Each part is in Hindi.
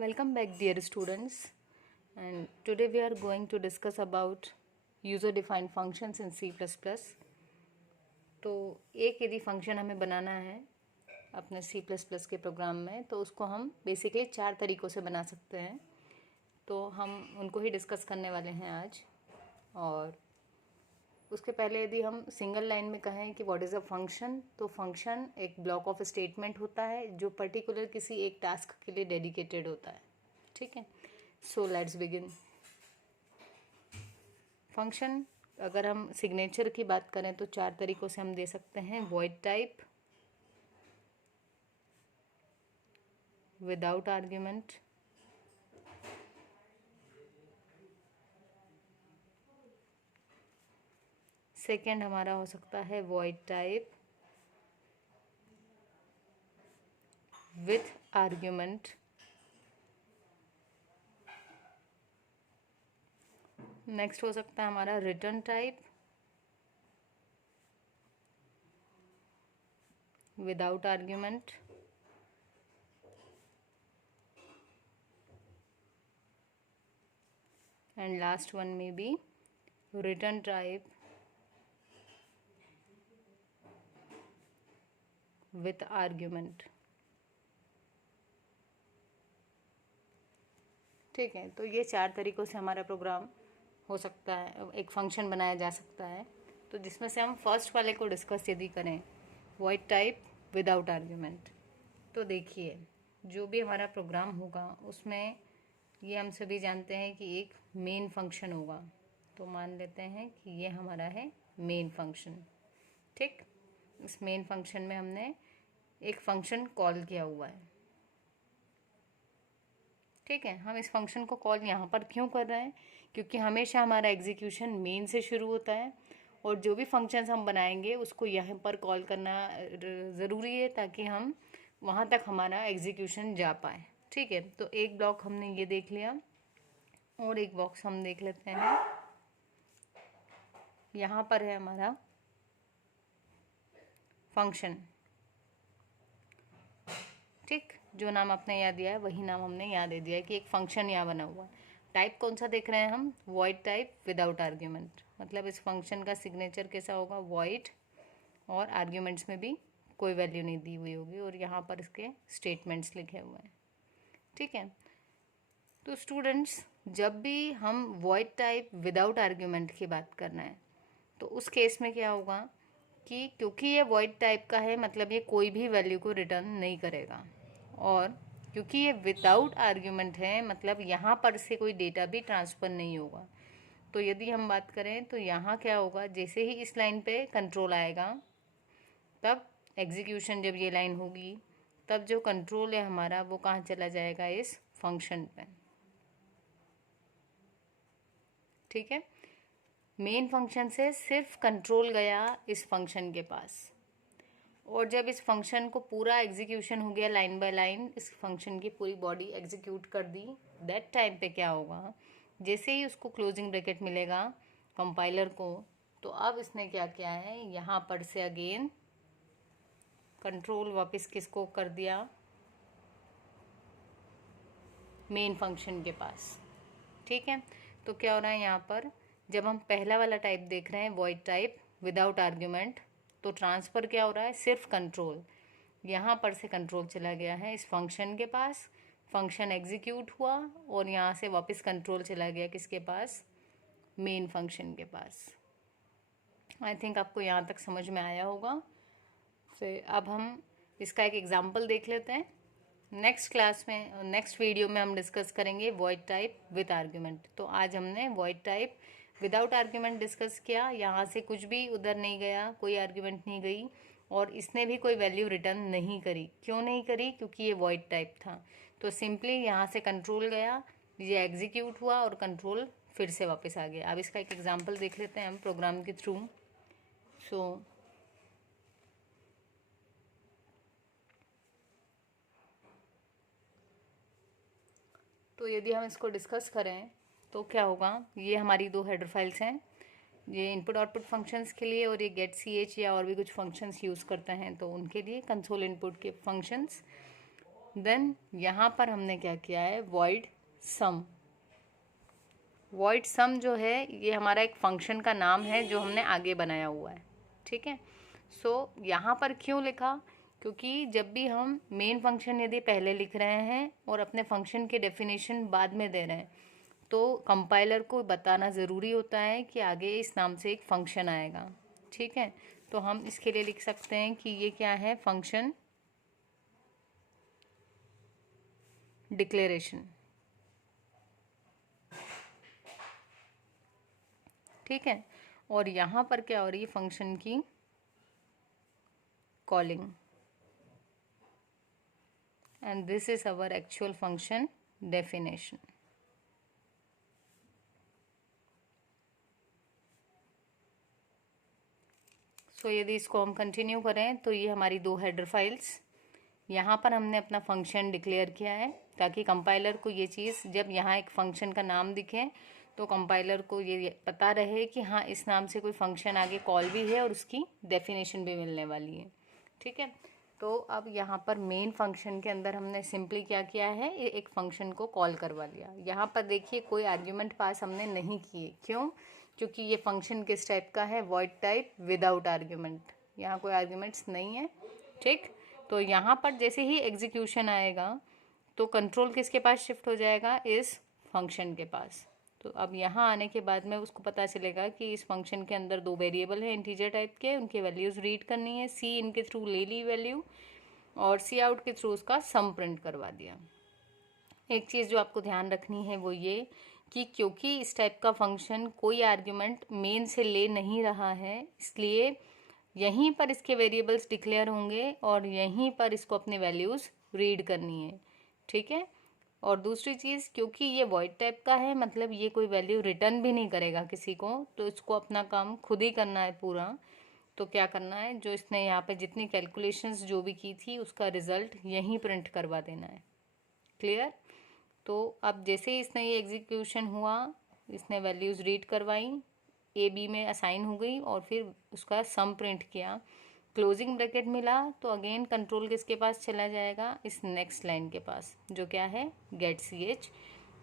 Welcome back dear students, and today we are going to discuss about user defined functions in C++. तो एक यदि फंक्शन हमें बनाना है अपने C++ के प्रोग्राम में, तो उसको हम बेसिकली 4 तरीक़ों से बना सकते हैं। तो हम उनको ही डिस्कस करने वाले हैं आज। और उसके पहले यदि हम सिंगल लाइन में कहें कि व्हाट इज़ अ फंक्शन, तो फंक्शन एक ब्लॉक ऑफ स्टेटमेंट होता है जो पर्टिकुलर किसी एक टास्क के लिए डेडिकेटेड होता है। ठीक है, सो लेट्स बिगिन। फंक्शन अगर हम सिग्नेचर की बात करें तो 4 तरीक़ों से हम दे सकते हैं। Void type, without argument, second हमारा हो सकता है void type with argument, next हो सकता है हमारा return type without argument, and last one may be return type with argument। ठीक है, तो ये 4 तरीक़ों से हमारा प्रोग्राम हो सकता है, एक फंक्शन बनाया जा सकता है। तो जिसमें से हम फर्स्ट वाले को डिस्कस यदि करें, वॉइड टाइप विदाउट आर्ग्यूमेंट, तो देखिए जो भी हमारा प्रोग्राम होगा उसमें ये हम सभी जानते हैं कि एक मेन फंक्शन होगा। तो मान लेते हैं कि ये हमारा है मेन फंक्शन। ठीक, इस मेन फंक्शन में हमने एक फंक्शन कॉल किया हुआ है। ठीक है, हम इस फंक्शन को कॉल यहाँ पर क्यों कर रहे हैं? क्योंकि हमेशा हमारा एग्जीक्यूशन मेन से शुरू होता है और जो भी फंक्शंस हम बनाएंगे उसको यहाँ पर कॉल करना ज़रूरी है ताकि हम वहाँ तक हमारा एग्जीक्यूशन जा पाए। ठीक है, तो एक ब्लॉक हमने ये देख लिया और एक बॉक्स हम देख लेते हैं। यहाँ पर है हमारा फंक्शन। ठीक, जो नाम आपने याद दिया है वही नाम हमने यहाँ दे दिया है कि एक फंक्शन यहाँ बना हुआ है। टाइप कौन सा देख रहे हैं हम? Void type without argument. मतलब इस फंक्शन का सिग्नेचर कैसा होगा? वॉइड, और आर्ग्यूमेंट्स में भी कोई वैल्यू नहीं दी हुई होगी और यहाँ पर इसके स्टेटमेंट्स लिखे हुए हैं। ठीक है, तो स्टूडेंट्स जब भी हम वॉइड टाइप विदाउट आर्ग्यूमेंट की बात करना है तो उस केस में क्या होगा कि क्योंकि ये वॉइड टाइप का है मतलब ये कोई भी वैल्यू को रिटर्न नहीं करेगा, और क्योंकि ये विदाउट आर्ग्यूमेंट है मतलब यहाँ पर से कोई डेटा भी ट्रांसफ़र नहीं होगा। तो यदि हम बात करें तो यहाँ क्या होगा, जैसे ही इस लाइन पे कंट्रोल आएगा तब एग्जीक्यूशन, जब ये लाइन होगी तब जो कंट्रोल है हमारा वो कहाँ चला जाएगा? इस फंक्शन पे। ठीक है, मेन फंक्शन से सिर्फ कंट्रोल गया इस फंक्शन के पास, और जब इस फंक्शन को पूरा एग्जीक्यूशन हो गया लाइन बाय लाइन, इस फंक्शन की पूरी बॉडी एग्जीक्यूट कर दी, दैट टाइम पे क्या होगा, जैसे ही उसको क्लोजिंग ब्रैकेट मिलेगा कंपाइलर को, तो अब इसने क्या किया है, यहाँ पर से अगेन कंट्रोल वापस किसको कर दिया? मेन फंक्शन के पास। ठीक है, तो क्या हो रहा है यहाँ पर, जब हम पहला वाला टाइप देख रहे हैं वॉइड टाइप विदाउट आर्ग्यूमेंट, तो ट्रांसफ़र क्या हो रहा है? सिर्फ कंट्रोल, यहाँ पर से कंट्रोल चला गया है इस फंक्शन के पास, फंक्शन एग्जीक्यूट हुआ और यहाँ से वापस कंट्रोल चला गया किसके पास? मेन फंक्शन के पास। आई थिंक आपको यहाँ तक समझ में आया होगा। फिर अब हम इसका एक एग्जाम्पल देख लेते हैं। नेक्स्ट क्लास में, नेक्स्ट वीडियो में हम डिस्कस करेंगे वॉइड टाइप विद आर्ग्यूमेंट। तो आज हमने void type without argument discuss किया, यहाँ से कुछ भी उधर नहीं गया, कोई आर्ग्यूमेंट नहीं गई और इसने भी कोई वैल्यू रिटर्न नहीं करी। क्यों नहीं करी? क्योंकि ये वॉइड टाइप था। तो सिंपली यहाँ से कंट्रोल गया, ये एग्जीक्यूट हुआ और कंट्रोल फिर से वापस आ गया। अब इसका एक एग्जाम्पल देख लेते हैं हम प्रोग्राम के थ्रू। तो यदि हम इसको डिस्कस करें तो क्या होगा, ये हमारी 2 हेडर फाइल्स हैं, ये इनपुट आउटपुट फंक्शंस के लिए और ये गेट ch या और भी कुछ फंक्शंस यूज़ करते हैं तो उनके लिए कंसोल इनपुट के फंक्शंस। देन यहाँ पर हमने क्या किया है, वॉइड सम। वॉइड सम जो है ये हमारा एक फंक्शन का नाम है जो हमने आगे बनाया हुआ है, ठीक है। सो यहाँ पर क्यों लिखा, क्योंकि जब भी हम मेन फंक्शन यदि पहले लिख रहे हैं और अपने फंक्शन के डेफिनेशन बाद में दे रहे हैं तो कंपाइलर को बताना ज़रूरी होता है कि आगे इस नाम से एक फंक्शन आएगा, ठीक है। तो हम इसके लिए लिख सकते हैं कि ये क्या है, फंक्शन डिक्लेरेशन, ठीक है। और यहाँ पर क्या हो रही है, फंक्शन की calling, and this is our actual function definition. So यदि इसको हम कंटिन्यू करें तो ये हमारी 2 हेडर फाइल्स, यहाँ पर हमने अपना फंक्शन डिक्लेयर किया है ताकि कंपाइलर को ये चीज़ जब यहाँ एक फंक्शन का नाम दिखे तो कंपाइलर को ये पता रहे कि हाँ इस नाम से कोई फंक्शन आगे कॉल भी है और उसकी डेफिनेशन भी मिलने वाली है, ठीक है। तो अब यहाँ पर मेन फंक्शन के अंदर हमने सिंपली क्या किया है, एक फंक्शन को कॉल करवा लिया। यहाँ पर देखिए कोई आर्ग्यूमेंट पास हमने नहीं किए, क्यों, क्योंकि ये फंक्शन किस टाइप का है, वॉइड टाइप विदाउट आर्ग्यूमेंट, यहाँ कोई आर्ग्यूमेंट्स नहीं है, ठीक। तो यहाँ पर जैसे ही एग्जीक्यूशन आएगा तो कंट्रोल किसके पास शिफ्ट हो जाएगा, इस फंक्शन के पास। तो अब यहाँ आने के बाद में उसको पता चलेगा कि इस फंक्शन के अंदर 2 वेरिएबल हैं इंटीजर टाइप के, उनके वैल्यूज़ रीड करनी है, सी इन के थ्रू ले ली वैल्यू और सी आउट के थ्रू उसका सम प्रिंट करवा दिया। एक चीज़ जो आपको ध्यान रखनी है वो ये कि क्योंकि इस टाइप का फंक्शन कोई आर्ग्यूमेंट मेन से ले नहीं रहा है, इसलिए यहीं पर इसके वेरिएबल्स डिक्लेयर होंगे और यहीं पर इसको अपने वैल्यूज़ रीड करनी है, ठीक है। और दूसरी चीज़, क्योंकि ये वॉइड टाइप का है मतलब ये कोई वैल्यू रिटर्न भी नहीं करेगा किसी को, तो इसको अपना काम खुद ही करना है पूरा। तो क्या करना है, जो इसने यहाँ पे जितनी कैलकुलेशंस जो भी की थी उसका रिजल्ट यहीं प्रिंट करवा देना है, क्लियर। तो अब जैसे ही इसने ये एग्जीक्यूशन हुआ, इसने वैल्यूज़ रीड करवाई, ए बी में असाइन हो गई और फिर उसका सम प्रिंट किया, क्लोजिंग ब्रैकेट मिला, तो अगेन कंट्रोल किसके पास चला जाएगा, इस नेक्स्ट लाइन के पास जो क्या है, गेट सी एच।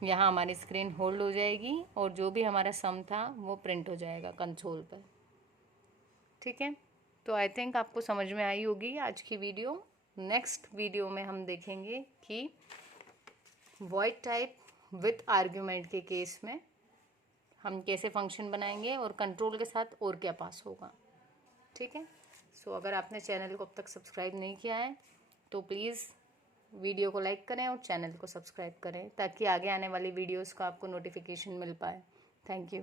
यहाँ हमारी स्क्रीन होल्ड हो जाएगी और जो भी हमारा सम था वो प्रिंट हो जाएगा कंसोल पर, ठीक है। तो आई थिंक आपको समझ में आई होगी आज की वीडियो। नेक्स्ट वीडियो में हम देखेंगे कि वॉइड टाइप विथ आर्ग्यूमेंट के केस में हम कैसे फंक्शन बनाएंगे और कंट्रोल के साथ और क्या पास होगा, ठीक है। सो अगर आपने चैनल को अब तक सब्सक्राइब नहीं किया है तो प्लीज़ वीडियो को लाइक करें और चैनल को सब्सक्राइब करें ताकि आगे आने वाली वीडियोस का आपको नोटिफिकेशन मिल पाए। Thank you.